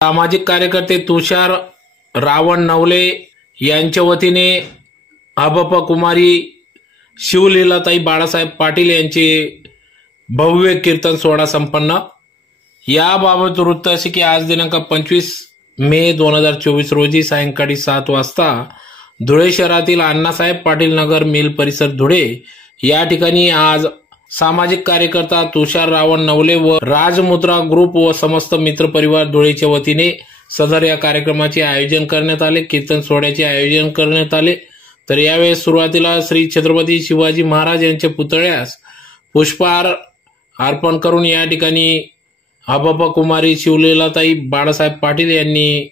सामाजिक कार्यकर्ते तुषार रावण नवले यांच्या वतीने अबप कुमारी शिवलीलाताई बाळासाहेब पाटील यांचे भव्य कीर्तन सोहळा संपन्न. याबाबत वृत्त असे की आज दिनांक पंचवीस मे दोन हजार चोवीस रोजी सायंकाळी सात वाजता धुळे शहरातील अण्णासाहेब पाटील नगर मिल परिसर धुळे या ठिकाणी आज सामाजिक कार्यकर्ता तुषार रावण नवले व राजमुद्रा ग्रुप व समस्त मित्र परिवार धुळेच्या वतीने सदर या कार्यक्रमाचे आयोजन करण्यात आले कीर्तन सोहळ्याचे आयोजन करण्यात आले. तर यावेळेस सुरुवातीला श्री छत्रपती शिवाजी महाराज यांच्या पुतळ्यास पुष्पहार अर्पण करून या ठिकाणी अबप कुमारी शिवलीलाताई बाळासाहेब पाटील यांनी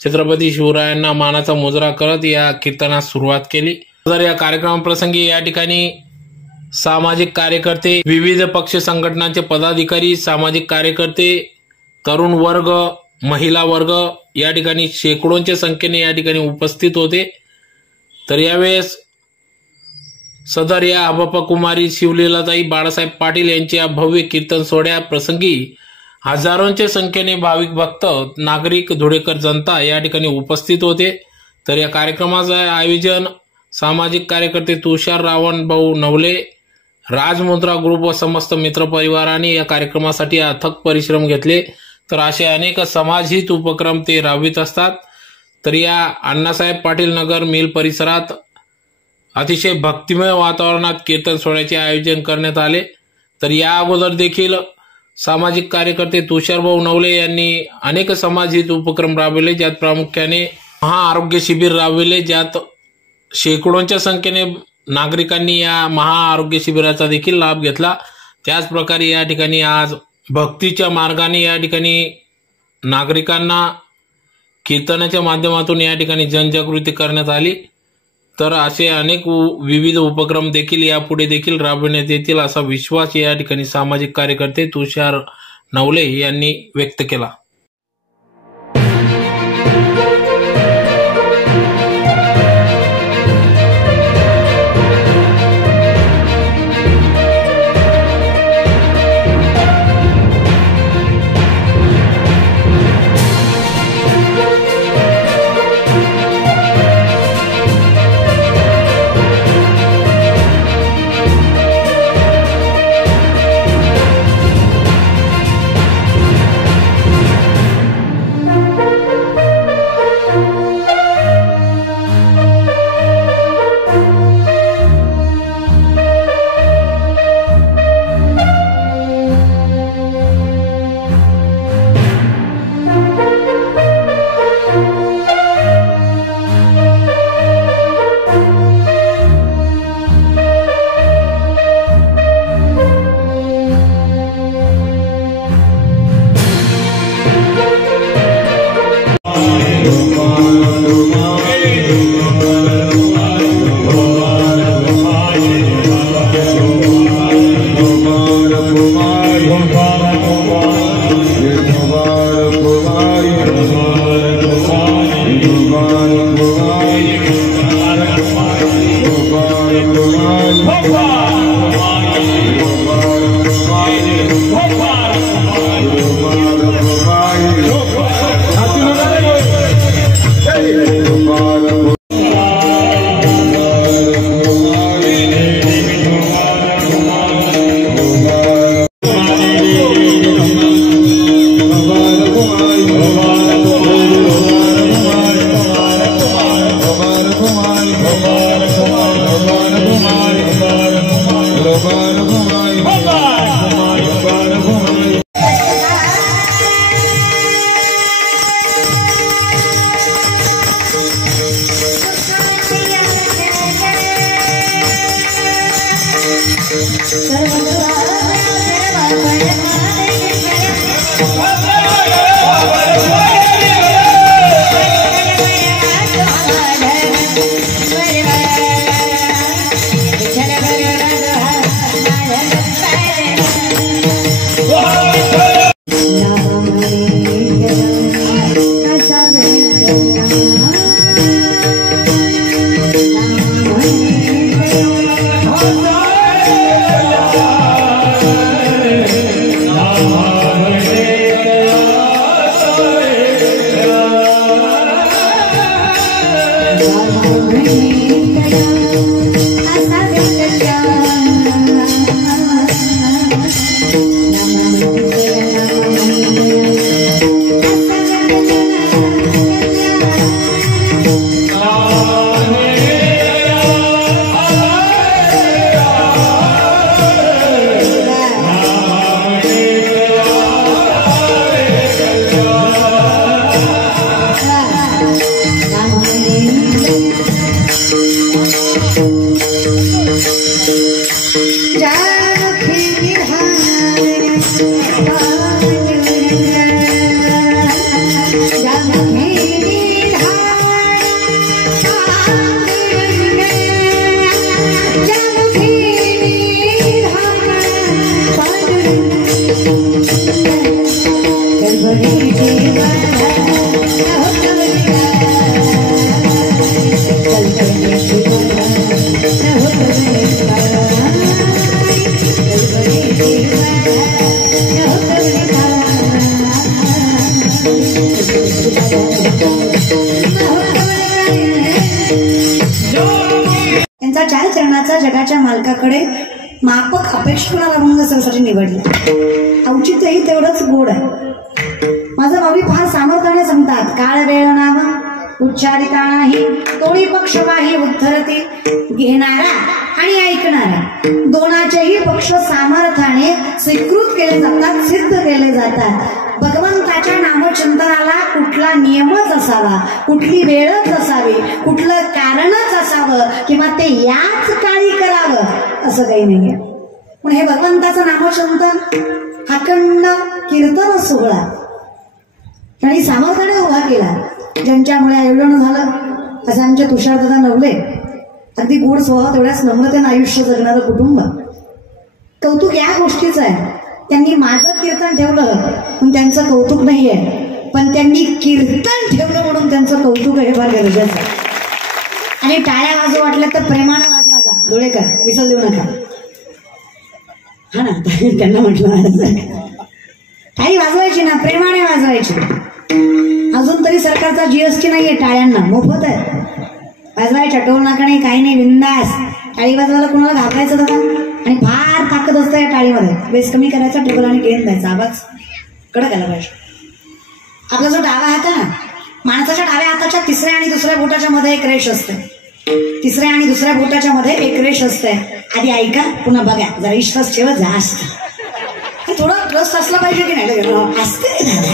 छत्रपती शिवरायांना मानाचा मुजरा करत या कीर्तनास सुरुवात केली. तर या कार्यक्रमाप्रसंगी या ठिकाणी सामाजिक कार्यकर्ते विविध पक्ष संघटनांचे पदाधिकारी सामाजिक कार्यकर्ते तरुण वर्ग महिला वर्ग या ठिकाणी शेकडोंच्या संख्येने या ठिकाणी उपस्थित होते. तर यावेळेस सदर या अबप कुमारी शिवलीलाताई बाळासाहेब पाटील यांच्या भव्य कीर्तन सोहळ्या प्रसंगी हजारोंच्या संख्येने भाविक भक्त नागरिक धुळेकर जनता या ठिकाणी उपस्थित होते. तर या कार्यक्रमाचं आयोजन सामाजिक कार्यकर्ते तुषार रावण भाऊ नवले राजमुद्रा ग्रुप व समस्त मित्रपरिवाराने या कार्यक्रमासाठी अथक परिश्रम घेतले. तर असे अनेक समाजहित उपक्रम ते राबवित असतात. तर या अण्णासाहेब पाटील नगर मिल परिसरात अतिशय भक्तिमय वातावरणात कीर्तन सोहळ्याचे आयोजन करण्यात आले. तर या अगोदर देखील सामाजिक कार्यकर्ते तुषारभाऊ नवले यांनी अनेक समाजहित उपक्रम राबविले ज्यात प्रामुख्याने महाआरोग्य शिबिर राबविले ज्यात शेकडोंच्या संख्येने नागरिकांनी या महाआरोग्य शिबिराचा देखील लाभ घेतला. त्याचप्रकारे या ठिकाणी आज भक्तीच्या मार्गाने या ठिकाणी नागरिकांना कीर्तनाच्या माध्यमातून या ठिकाणी जनजागृती करण्यात आली. तर असे अनेक विविध उपक्रम देखील यापुढे देखील राबविण्यात येतील असा विश्वास या ठिकाणी सामाजिक कार्यकर्ते तुषार नवले यांनी व्यक्त केला. गुरुवार you. त्यांचा चार चरणाचा जगाच्या मालकाकडे मापक अपेक्षा कोणाला अभंग सहसाठी निवडला. औचित्यही तेवढंच गोड आहे. माझा भावी फार सामर्थ्याने सांगतात काळ वेळ नाव उच्चारिता नाही तोडी पक्ष काही उद्धरते. घेणारा आणि ऐकणारा. दोनाचेही पक्ष सामर्थ्याने स्वीकृत केले जातात सिद्ध केले जातात. भगवंताच्या नामचिंतनाला कुठला नियमच असावा कुठली वेळच असावी कुठलं कारणच असावं किंवा ते याच काळी करावं असं काही नाहीये. पण हे भगवंताचं नामचिंतन अखंड कीर्तन सोहळा. त्यांनी सामर्थ्याने उभा केला. ज्यांच्यामुळे आयोजन झालं असं आमचे तुषारदादा नवले. अगदी गोड स्वभाव तेवढ्याच नम्रतेनं आयुष्य जगणारं कुटुंब. कौतुक या गोष्टीचं आहे. त्यांनी माझं कीर्तन ठेवलं पण त्यांचं कौतुक नाहीये. पण त्यांनी कीर्तन ठेवलं म्हणून त्यांचं कौतुक हे फार गरजेचं आहे. आणि टाळ्या वाजू वाटल्या तर प्रेमानं वाजवा का धुळेकर विसर देऊ नका. हा ना त्यांना म्हटलं काही वाजवायची ना प्रेमाने वाजवायची. अजून तरी सरकारचा जीएसटी नाहीये टाळ्यांना. मोफत आहे. वाजवायच्या टोल नाका नाही काही नाही बिंदास. टाळी वाजवायला कोणाला घाबरायचं दादा? आणि फार ताकद असतं या टाळीमध्ये. बेस कमी करायचा टेबल आणि गेम द्यायचा. आवाज कडक आला पाहिजे आपला जो डावा हात आहे ना माणसाच्या डाव्या हाताच्या तिसऱ्या आणि दुसऱ्या बोटाच्या मध्ये एक रेष असते. तिसऱ्या आणि दुसऱ्या बोटाच्या मध्ये एक रेष असते. आधी ऐका पुन्हा बघा. जरा विश्वास ठेवत जा असतं थोडं रस असला पाहिजे की नाही? लगे असते रे दादा.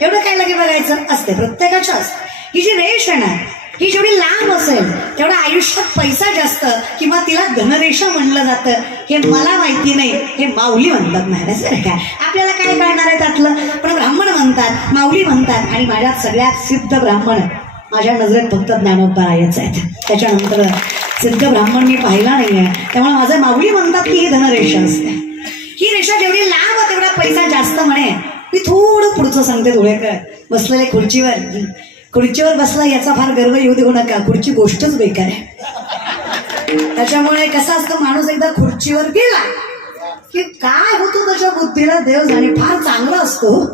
एवढं काय लगे बघायचं? असते. प्रत्येकाच्या असते ही जी रेष आहे ना ही जेवढी लांब असेल तेवढं आयुष्यात पैसा जास्त किंवा तिला धनरेषा म्हणलं जातं हे मला माहिती नाही हे माऊली म्हणतात महाराज बरं काय आपल्याला काय कळणार आहे त्यातलं? पण ब्राह्मण म्हणतात माऊली म्हणतात आणि माझ्या सगळ्यात सिद्ध ब्राह्मण माझ्या नजरेत फक्त ज्ञानोबा आहेच आहेत. त्याच्यानंतर सिद्ध ब्राह्मण मी पाहिला नाहीये. त्यामुळे माझं माऊली म्हणतात की ही धनरेषा असते. ही रेषा जेवढी लांब तेवढा पैसा जास्त म्हणे. मी थोडं पुढचं सांगते धुळेकर. बसलेले खुर्चीवर. खुर्चीवर बसला याचा फार गर्व येऊ देऊ नका. खुर्ची गोष्टच बेकार आहे. त्याच्यामुळे कसं असतं माणूस एकदा खुर्चीवर गेला की काय होतो त्याच्या बुद्धीला? देव जाणे फार चांगला असतो.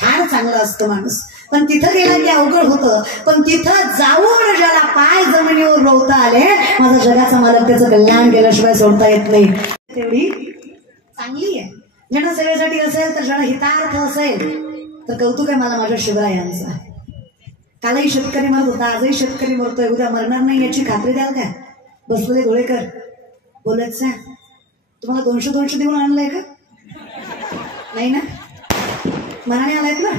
फार चांगला असतो माणूस. पण तिथं गेला की अवघड होतं. पण तिथं जाऊन ज्याला पाय जमिनीवर रोवता आले माझा जगाचा मालक त्याचं कल्याण केल्याशिवाय सोडता येत नाही. तेवढी चांगली आहे. जनसेवेसाठी असेल तर ज्याला हितार्थ असेल तर कौतुक आहे मला माझ्या शिवरायांचं. कालही शेतकरी मरत होता आजही शेतकरी मरतोय. उद्या मरणार नाही याची खात्री द्याल काय? बसलेले गोळेकर सा तुम्हाला दोनशे दोनशे देऊन आणलंय का? नाही ना? मनाने आलायत ना?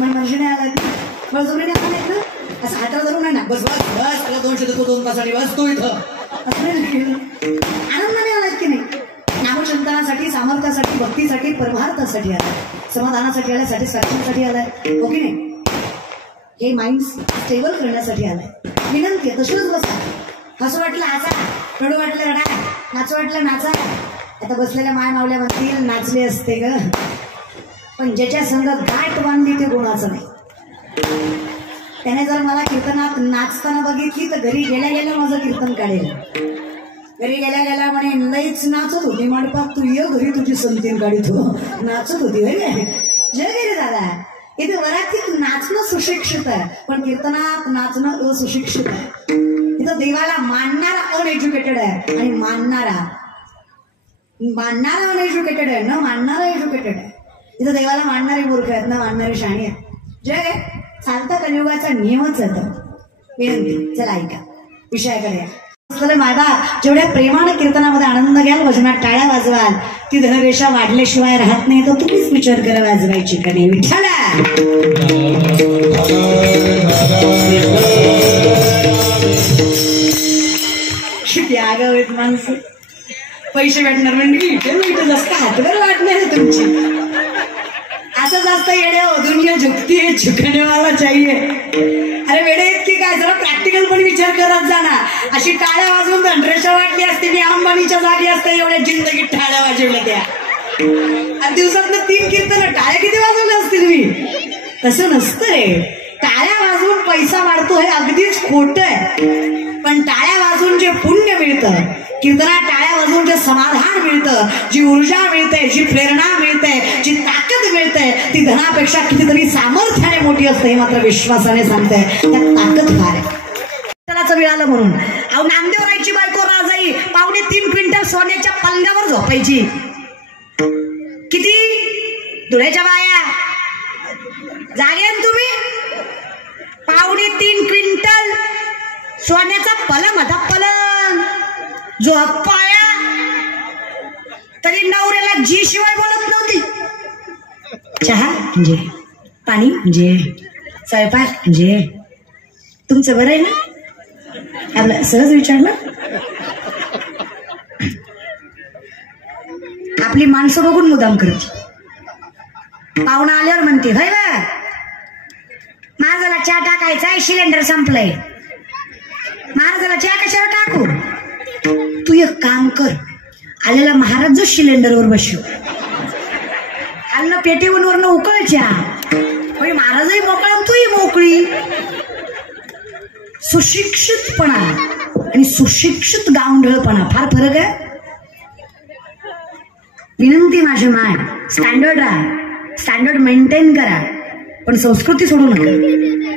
मन आलायत ना? बळजोरीने आलायत ना? असं हाताला धरून नाही ना बस बस बस. तुला दोनशे देतो दोन तासाठी बस तू इथं. असं नाही आनंदाने आलायत की नाही? नामचिंतनासाठी सामर्थ्यासाठी भक्तीसाठी परमार्थासाठी आलाय समाधानासाठी आलाय सॅटिस्फॅक्शनसाठी आलाय. हो ओके नाही? हे माइंड स्टेबल करण्यासाठी आलाय. विनंती आहे तशीच बसा. हसं वाटलं हसा रडू वाटलं रडा नाचू वाटलं नाचा. आता बसलेल्या माय मावल्या म्हणतील नाचले असते ग. पण ज्याच्या संघात गाठ बांधली ते गुणाचं नाही. त्याने जर मला कीर्तनात नाचताना बघितली तर घरी गेल्या गेल्या माझं कीर्तन काढेल. घरी गेल्या गेल्या म्हणे लईच नाचत होती मंडपात. तू ये घरी तुझी संतीन गाडीत हो. नाचत होती होय जय रे दादा इथे वरातीत नाचणं सुशिक्षित आहे पण कीर्तनात नाचणं असुशिक्षित आहे. इथं देवाला मानणारा अनएज्युकेटेड आहे आणि मानणारा मानणारा अनएज्युकेटेड आहे न मानणारा एज्युकेटेड आहे. इथं देवाला मानणारे मूर्ख आहेत ना मानणारे शाणी आहेत. जे चालता कलियुगाचा नियमच आहे विनंती चला ऐका. विषयाकडे या. असलेले मायबाप जेवढ्या प्रेमानं कीर्तनामध्ये आनंद घ्याल भजनात टाळ्या वाजवाल ती धनरेषा वाढल्याशिवाय राहत नाही. तर तुम्हीच विचार करा वाजवायची का नाही? विठ्ठला! किती माणसं. पैसे भेटणार म्हणजे इथे इथे जास्त वाटणार तुमची. असंच जास्त येडे हो दुनिया झुकती है झुकने वाला चाहिए. अरे वेडे इतकी काय जरा प्रॅक्टिकल पण विचार करत जाणार अशी टाळ्या वाजवून धनरेषा वाटली असते मी अंबानीच्या जागी असते एवढ्या जिंदगीत टाळ्या वाजवल्या त्या. आणि दिवसात तीन कीर्तन टाळ्या किती वाजवल्या असतील मी? तसं नसतं रे. टाळ्या वाजवून पैसा वाढतो हे अगदीच खोट आहे. पण टाळ्या वाजवून जे पुण्य मिळतं कीर्तनात टाळ्या वाजून जे समाधान मिळतं जी ऊर्जा मिळते जी प्रेरणा मिळते जी ताकद मिळते ती धनापेक्षा कितीतरी सामर्थ्याने मोठी असते हे मात्र विश्वासाने सांगते त्यात ताकद फार आहे. त्यालाच मिळालं म्हणून. अहो नामदेवरायची बायको राजाई पावणे तीन क्विंटल सोन्याच्या पलंगावर झोपायची. किती? धुळ्याच्या बाया. जागेन तुम्ही. पावणे तीन क्विंटल सोन्याचा पलंग होता पलंग झोपाया तरी नवऱ्याला जी शिवाय बोलत नव्हती. चहा म्हणजे पाणी म्हणजे स्वयंपाक म्हणजे तुमचं बरं आहे ना? आपलं सहज विचारलं? आपली माणसं बघून मुदाम करते. पाहुणा आल्यावर म्हणते होय बा माझाला चहा टाकायचा आहे सिलेंडर संपलंय. महाराजाला चहा कशावर टाकू? तू एक काम कर. आलेला महाराज जो सिलेंडरवर बसू आलं पेटीवर वरनं उकळच्या. म्हणजे महाराजही मोकळा तूही मोकळी. सुशिक्षितपणा आणि सुशिक्षित गावंढळपणा. फार फरक आहे? विनंती माझी माय. स्टँडर्ड राहा. स्टँडर्ड मेंटेन करा. पण संस्कृती सोडू नका.